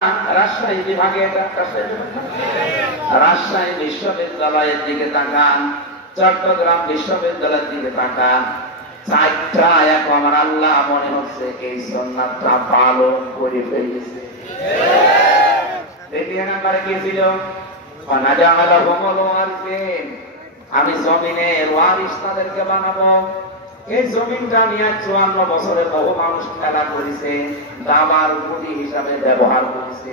রাজশাহী বিভাগে রাজশাহী বিশ্ববিদ্যালয়ের দিকে তাকান, চট্টগ্রাম বিশ্ববিদ্যালয়ের দিকে তাকান। চারটা এখন আমার আল্লাহ মনে হচ্ছে এই সুন্নাতটা পালন করে ফেলেছে। দ্বিতীয় নাম্বারে কি ছিল? আমি জমিনের ওয়ারিস তাদেরকে বানাবো। এই জমিনটা নিয়ে 54 বছরে বহু মানুষ খেলা করেছে, দাবার গুটি হিসাবে ব্যবহার করেছে।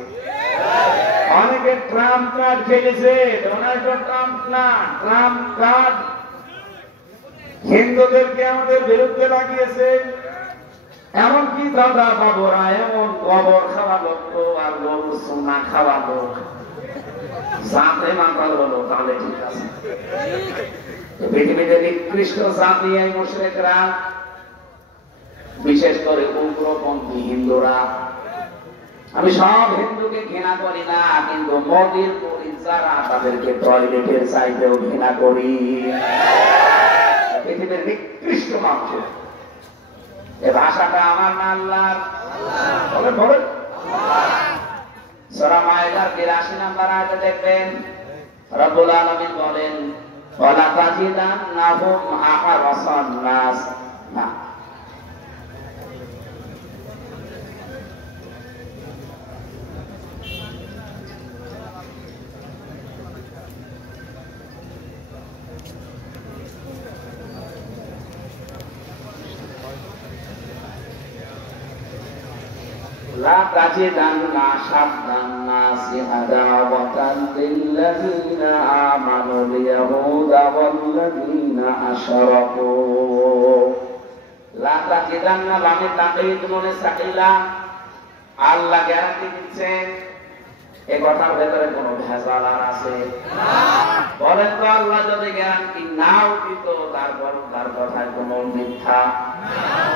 অনেকে ট্রাম্প কার্ড খেলেছে, ডোনাল্ড ট্রাম্প না, ট্রাম্প কার্ড হিন্দুদেরকে আমাদের বিরুদ্ধে লাগিয়েছে। এমনকি দাদা বাবুরা এমন গোবর খাওয়া লোক আর গরুর সোনা খাওয়া লোক জাতে মাতাল হলো, তাহলে ঠিক আছে। পৃথিবীতে নিকৃষ্ট জাতি এই মুশরিকরা, বিশেষ করে উগ্রপন্থী হিন্দুরা। আমি সব হিন্দুকে ঘৃণা করি না, কিন্তু মোদির করি যারা তাদেরকে টয়লেটের চাইতেও ঘৃণা করি। পৃথিবীর নিকৃষ্ট মানুষ। এ ভাষাটা আমার না আল্লাহর? বলেন বলেন। সূরা মায়েদার ৮২ নম্বর আয়াতে দেখবেন রব্বুল আলামিন বলেন, ওয়ালা তাজিদান্নাহুম আহরাসান নাস। না, লা তাজিদান্না আশাদ্দান নাসি আদাওয়াতান লিল্লাযীনা আমানুল ইয়াহুদা ওয়াল্লাযীনা আশরাকু। লা তাজিদান্না মানে তাকয়ীদ মনে সাকিলা, আল্লাহ গ্যারান্টি দিচ্ছেন। এই কথার ভেতরে কোনো ভেজাল আর আছে? বলেন তো, আল্লাহ যদি গ্যারান্টি নাও দিত, তারপর তার কথায় কোনো মিথ্যা,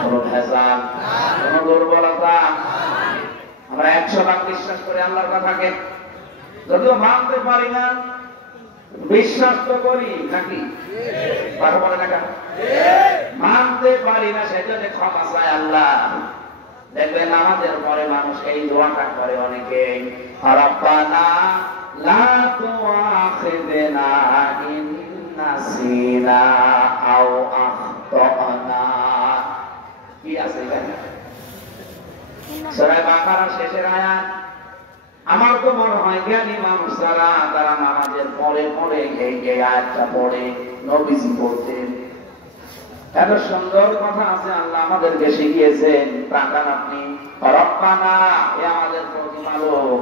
কোনো ভেজাল, কোনো দুর্বলতা? আমরা 100 বিশ্বাস করি আল্লাহর কথাকে, যদিও মানতে পারি না, বিশ্বাস তো করি নাকি? কথা বলে না কেন? মানতে পারি না, সেজন্য ক্ষমা চাই আল্লাহ। দেখবেন আমাদের পরে মানুষ এই দোয়াটা করে অনেকে, রাব্বানা লা তুআখিযনা ইন নাসিনা আও আখতানা। কি আছে এখানে? সূরা বাকারার শেষের আয়াত। আমার তো মনে হয় জ্ঞানী মানুষ যারা, তারা নামাজের পরে পরে এই আয়াতটা পড়ে, নবীজি পড়তেন। এত সুন্দর কথা আছে, আল্লাহ আমাদেরকে শিখিয়েছেন। তাকান আপনি, রব্বানা, এ আমাদের প্রতিপালক,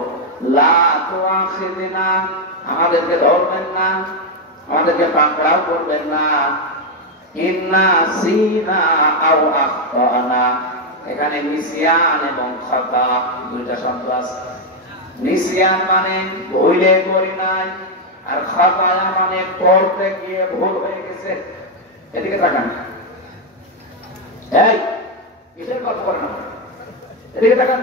লা তুআখিযনা, আমাদেরকে ধরবেন না, আমাদেরকে পাকড়াও করবেন না, ইন নাসিনা আও আখতানা। এখানে নিসিয়ান এবং খাতা দুইটা শব্দ আছে। নিসিয়ান মানে ভুলে করি নাই, আর খাতা মানে করতে গিয়ে ভুল হয়ে গেছে। এদিকে তাকান, এই কিসের কথা বলেন? এদিকে তাকান।